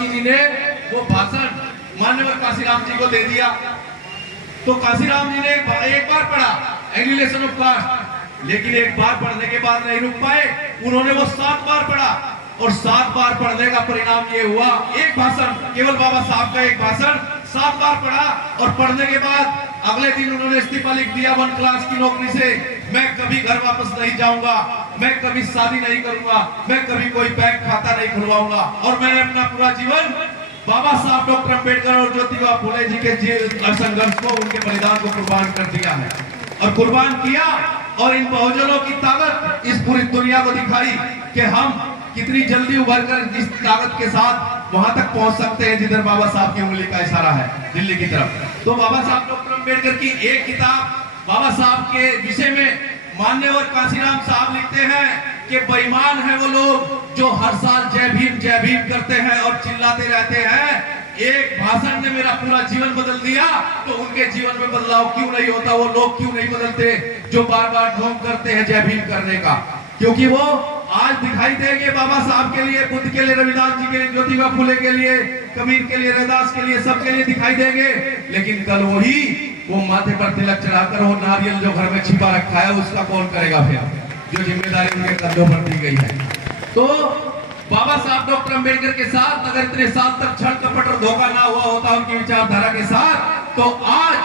वाल्मीकि जी ने वो भाषण माननीय काशीराम जी को दे दिया। तो काशीराम जी ने एक बार पढ़ा एग्रीगेशन ऑफ कास्ट, लेकिन एक बार पढ़ने के बाद नहीं रुक पाए, उन्होंने वो 7 बार पढ़ा और 7 बार पढ़ने का परिणाम ये हुआ, एक भाषण, केवल बाबा साहब का एक भाषण 7 बार पढ़ा और पढ़ने के बाद अगले दिन उन्होंने इस्तीफा लिख दिया 1 क्लास की नौकरी से। मैं कभी घर वापस नहीं जाऊंगा, मैं कभी शादी नहीं करूंगा, मैं कभी कोई बैंक खाता नहीं खुलवाऊंगा। और मैंने अपना पूरा जीवन बाबा साहब डॉक्टर अंबेडकर और ज्योतिबा फुले जी के संघर्ष को, उनके बलिदान को कुर्बान कर दिया है और कुर्बान किया। और इन बहुजनों की ताकत इस पूरी दुनिया को दिखाई कि हम कितनी जल्दी उभर कर इस ताकत के साथ वहां तक पहुंच सकते हैं जिधर बाबा साहब की उंगली का इशारा है, दिल्ली की तरफ। तो बाबा साहब डॉक्टर अंबेडकर की एक किताब बाबा साहब के विषय में मान्यवर काशीराम साहब लिखते हैं कि बेईमान है वो लोग जो हर साल जय भीम करते हैं और चिल्लाते रहते हैं। एक भाषण ने मेरा पूरा जीवन बदल दिया, तो उनके जीवन में बदलाव क्यों नहीं होता? वो लोग क्यों नहीं बदलते जो बार बार ढोंग करते हैं जय भीम करने का? क्योंकि वो आज दिखाई देंगे बाबा साहब के लिए, बुद्ध के लिए, रविदास जी के लिए, ज्योतिबा फुले के लिए, कबीर के लिए, रविदास के लिए, सबके लिए दिखाई देंगे। लेकिन कल वही वो माथे पर तिलक चढ़ाकर वो नारियल जो घर में छिपा रखा है उसका कौन करेगा फिर, जो जिम्मेदारी उनके कंधों पर दी गई है। तो बाबा साहब डॉक्टर अंबेडकर के साथ अगर इतने साल तक छल कपट और धोखा ना हुआ होता उनकी विचारधारा के साथ, तो आज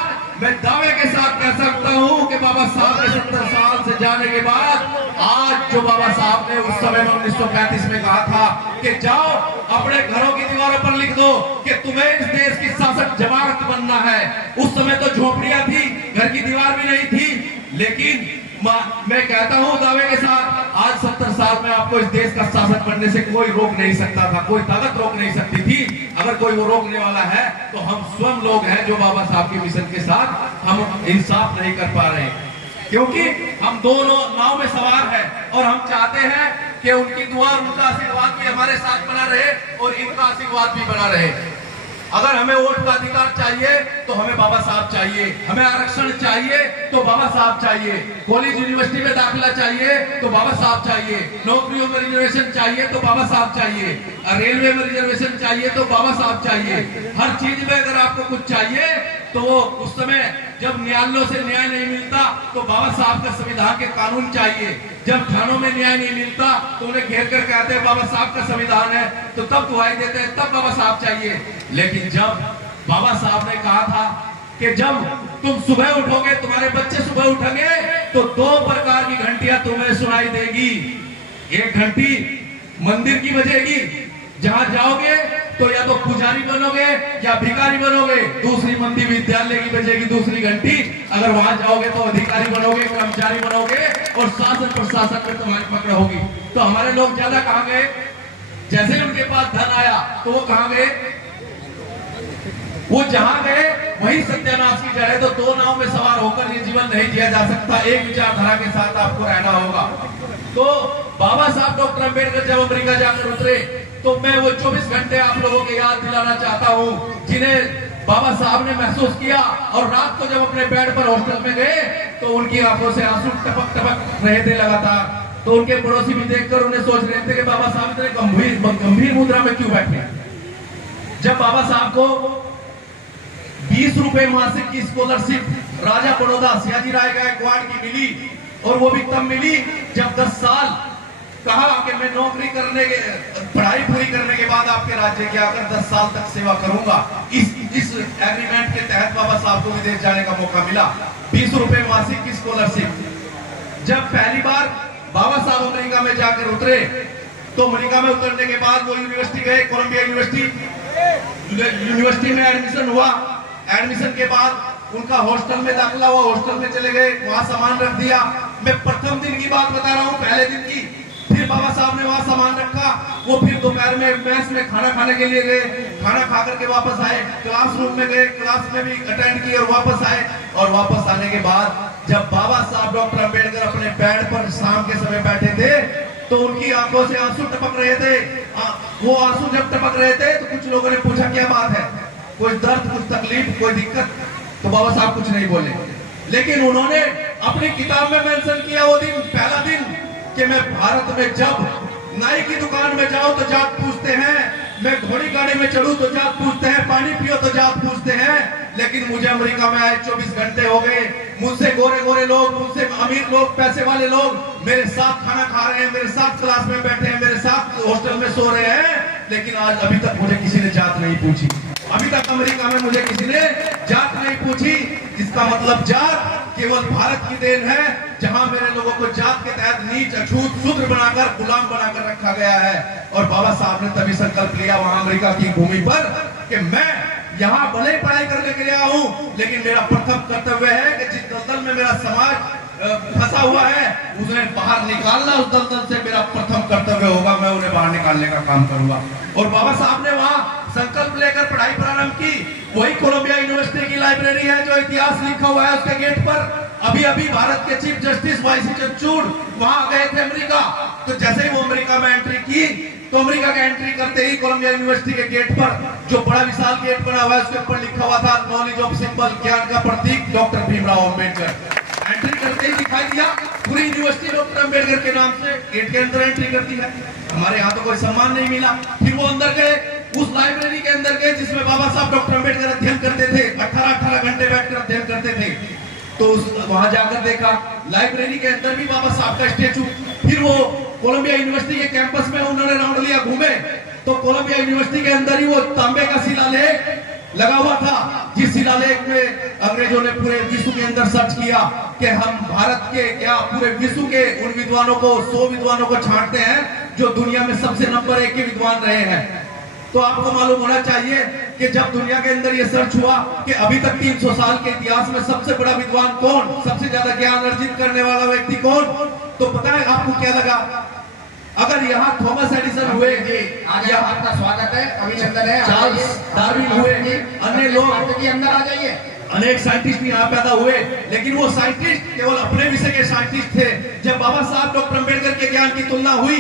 मैं दावे के साथ कह सकता हूं कि बाबा साहब के 70 साल से जाने के बाद आज जो बाबा साहब ने उस समय 1935 में कहा था कि जाओ अपने घरों की दीवारों पर लिख दो कि तुम्हें इस देश की शासक जमात बनना है। उस समय तो झोपड़ियां थी, घर की दीवार भी नहीं थी, लेकिन मैं कहता हूं दावे के साथ आज 70 साल में आपको इस देश का शासक बनने से कोई रोक नहीं सकता था, कोई ताकत रोक नहीं सकती थी। अगर कोई वो रोकने वाला है तो हम स्वयं लोग हैं जो बाबा साहब के मिशन के साथ हम इंसाफ नहीं कर पा रहे, क्योंकि हम दोनों नाव में सवार हैं और हम चाहते हैं कि उनकी दुआ, उनका आशीर्वाद भी हमारे साथ बना रहे और इनका आशीर्वाद भी बना रहे। अगर हमें वोट का अधिकार चाहिए तो हमें बाबा साहब चाहिए, हमें आरक्षण चाहिए तो बाबा साहब चाहिए, कॉलेज यूनिवर्सिटी में दाखिला चाहिए तो बाबा साहब चाहिए, नौकरियों में रिजर्वेशन चाहिए तो बाबा साहब चाहिए, रेलवे में रिजर्वेशन चाहिए तो बाबा साहब चाहिए। हर चीज में अगर आपको कुछ चाहिए तो उस समय जब न्यायालयों से न्याय नहीं मिलता तो बाबा साहब का संविधान के कानून चाहिए। जब थानों में न्याय नहीं मिलता तो उन्हें घेर कर कहते हैं बाबा साहब का संविधान है, तो तब दुहाई देते हैं, तब बाबा साहब चाहिए। लेकिन जब बाबा साहब ने कहा था कि जब तुम सुबह उठोगे, तुम्हारे बच्चे सुबह उठेंगे तो 2 प्रकार की घंटियां तुम्हें सुनाई देगी। एक घंटी मंदिर की बजेगी, जहां जाओगे तो या तो पुजारी बनोगे या भिखारी बनोगे। दूसरी मंदिर विद्यालय की बजेगी दूसरी घंटी, अगर वहां जाओगे तो अधिकारी बनोगे, कर्मचारी बनोगे और शासन प्रशासन में तुम्हारी पकड़ होगी। तो हमारे लोग ज्यादा कहां गए? जैसे उनके पास धन आया तो वो कहां गए? वो जहां गए वही सत्यानाश की जड़ है। तो 2 नाव में सवार होकर ये जीवन नहीं जिया जा सकता, एक विचारधारा के साथ आपको रहना होगा। तो बाबा साहब डॉक्टर अंबेडकर जब अमेरिका जाकर उतरे तो मैं वो 24 घंटे आप लोगों को याद दिलाना चाहता हूं जिन्हें बाबा साहब ने महसूस किया। और रात को जब अपने बेड पर हॉस्टल में गए तो उनकी आंखों से आंसू टपक टपक रहे थे लगातार। तो उनके पड़ोसी भी देखकर उन्हें सोच रहे थे कि बाबा साहब इतने गंभीर मुद्रा में क्यों बैठे। जब बाबा साहब को 20 रुपए मासिक की स्कॉलरशिप राजा बड़ौदा सियाजी राय गायकवाड़ की मिली, और वो भी तब मिली जब 10 साल कहा कि मैं नौकरी करने के, पढ़ाई पूरी करने के बाद आपके राज्य के आकर 10 साल तक सेवा करूंगा। इस एग्रीमेंट के तहत बाबा साहब को विदेश जाने का मौका मिला। 20 रुपए मासिक की स्कॉलरशिप। जब पहली बार बाबा साहब अमेरिका में जाकर उतरे तो अमेरिका में उतरने के बाद वो यूनिवर्सिटी गए, कोलंबिया यूनिवर्सिटी में एडमिशन हुआ। एडमिशन के बाद उनका हॉस्टल में दाखिला हुआ, हॉस्टल में चले गए, वहां सामान रख दिया। मैं प्रथम दिन की बात बता रहा हूं, पहले दिन की। फिर बाबा साहब ने वहां सामान रखा, वो फिर दोपहर में मेस में खाना खाने के लिए गए, खाना खा करके वापस आए, क्लासरूम में गए, क्लास में भी अटेंड किए और वापस आए। और वापस आने के बाद जब बाबा साहब डॉक्टर अंबेडकर अपने बेड पर शाम के समय बैठे थे तो उनकी आंखों से आंसू टपक रहे थे। वो आंसू जब टपक रहे थे तो कुछ लोगों ने पूछा क्या बात है, कोई दर्द, कुछ तकलीफ, कोई दिक्कत? तो बाबा साहब कुछ नहीं बोले, लेकिन उन्होंने अपनी किताब में मेंशन किया वो दिन, पहला दिन, कि मैं भारत में जब नाई की दुकान में जाऊं तो जात पूछते हैं मैं घोड़ी गाड़ी में चढ़ूं तो जात पूछते हैं, पानी पियो तो जात पूछते हैं। लेकिन मुझे अमेरिका में आए 24 घंटे हो गए, मुझसे गोरे गोरे लोग, मुझसे अमीर लोग, पैसे वाले लोग मेरे साथ खाना खा रहे हैं, मेरे साथ क्लास में बैठे हैं, मेरे साथ हॉस्टल में सो रहे हैं। लेकिन आज अभी तक मुझे किसी ने जात नहीं पूछी। अभी तक अमेरिका में मुझे किसी ने जात नहीं पूछी। इसका मतलब जात केवल भारत की देन है, जहां मेरे लोगों को जात के तहत नीच, अछूत, शूद्र बनाकर, गुलाम बनाकर रखा गया है। और बाबा साहब ने तभी संकल्प लिया वहां अमेरिका की भूमि पर कि मैं यहाँ भले ही पढ़ाई करने के लिए आया हूँ, लेकिन मेरा प्रथम कर्तव्य है कि जिस दलदल में मेरा समाज फंसा हुआ है उन्हें बाहर निकालना, उस दलदल से मेरा प्रथम कर्तव्य होगा। मैं उन्हें बाहर निकालने का काम करूंगा। और बाबा साहब ने वहां संकल्प लेकर पढ़ाई प्रारंभ की। वही कोलंबिया यूनिवर्सिटी की लाइब्रेरी है जो इतिहास लिखा हुआ है उसके गेट पर। अभी अभी भारत के चीफ जस्टिस वाईसी चंद्रचूड़ वहां गए थे अमेरिका। तो जैसे ही वो अमेरिका में एंट्री की तो अमेरिका का एंट्री करते ही कोलंबिया यूनिवर्सिटी के गेट पर जो बड़ा विशाल गेट बना हुआ है उसके ऊपर लिखा हुआ था नॉलेज ऑफ सिंबल, ज्ञान का प्रतीक डॉक्टर भीमराव अम्बेडकर। एंट्री करते ही दिखाई दिया पूरी यूनिवर्सिटी डॉक्टर अम्बेडकर के नाम से गेट के अंदर एंट्री करती है। हमारे यहाँ तो कोई सम्मान नहीं मिला। फिर वो अंदर गए, उस लाइब्रेरी के अंदर गए जिसमें बाबा साहब डॉक्टर अम्बेडकर अध्ययन करते थे, 18-18 घंटे बैठकर अध्ययन करते थे। तो वहां जाकर देखा लाइब्रेरी के अंदर भी बाबा साहब का स्टेचू। फिर वो कोलंबिया यूनिवर्सिटी के कैंपस में उन्होंने राउंड लिया, घूमे तो कोलंबिया यूनिवर्सिटी के अंदर ही वो तांबे का शिलालेख लगा हुआ था, जिस शिलालेख में अंग्रेजों ने पूरे विश्व के अंदर सर्च किया कि हम भारत के क्या पूरे विश्व के उन विद्वानों को, 100 विद्वानों को छांटते हैं जो दुनिया में सबसे नंबर 1 के विद्वान रहे हैं। तो आपको मालूम होना चाहिए कि जब दुनिया के अंदर यह सर्च हुआ कि अभी तक 300 साल के इतिहास में सबसे बड़ा विद्वान कौन, सबसे ज्यादा ज्ञान अर्जित करने वाला व्यक्ति कौन, तो पता है आपको क्या लगा? अगर यहाँ थॉमस एडिसन हुए, आज आपका स्वागत है, अभिनंदन है। चार्ल्स डार्विन हुए, अन्य लोग अंदर आ जाइए। अनेक साइंटिस्ट भी यहाँ पैदा हुए, लेकिन वो साइंटिस्ट केवल अपने विषय के साइंटिस्ट थे। जब बाबा साहब डॉक्टर अम्बेडकर के ज्ञान की तुलना हुई